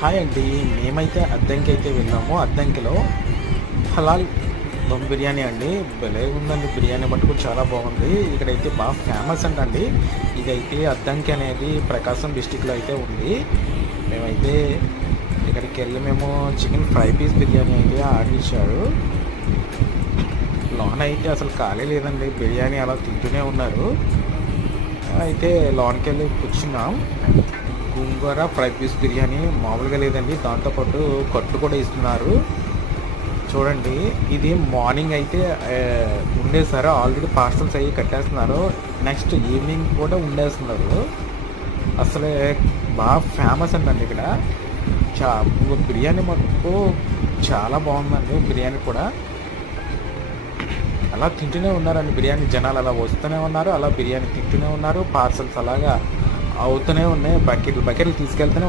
Hi అండి. మేమైతే అద్దంకి అయితే వెళ్ళాము. అద్దంకిలో హలాల్ దమ్ బిర్యానీ అండి. భలే ఉందండి. బిర్యానీ మటుకు చాలా బాగుంది. ఇక్కడైతే బాగా ఫేమస్ అంటండి. ఇదైతే అద్దంకి అనేది ప్రకాశం డిస్టిక్లో అయితే ఉంది. మేమైతే ఇక్కడికి వెళ్ళి మేము చికెన్ ఫ్రై పీస్ బిర్యానీ అయితే ఆర్డర్ ఇచ్చారు. లోన్ అయితే అసలు ఖాళీ లేదండి. బిర్యానీ అలా తింటూనే ఉన్నారు. అయితే లోన్కి వెళ్ళి కూర్చున్నాం. గోంగూర ఫ్రై పీస్ బిర్యానీ మామూలుగా లేదండి. దాంతోపాటు కట్లు కూడా ఇస్తున్నారు. చూడండి, ఇది మార్నింగ్ అయితే ఉండేసారు. ఆల్రెడీ పార్సల్స్ అయ్యి కట్టేస్తున్నారు. నెక్స్ట్ ఈవినింగ్ కూడా ఉండేస్తున్నారు. అసలే బాగా ఫేమస్ అండి ఇక్కడ. చా బిర్యానీ మటుకు చాలా బాగుందండి. బిర్యానీ కూడా అలా తింటూనే ఉన్నారండి. బిర్యానీ జనాలు అలా వస్తూనే ఉన్నారు, అలా బిర్యానీ తింటూనే ఉన్నారు. పార్సల్స్ అలాగా అవుతూనే ఉన్నాయి. బకెట్లు తీసుకెళ్తూనే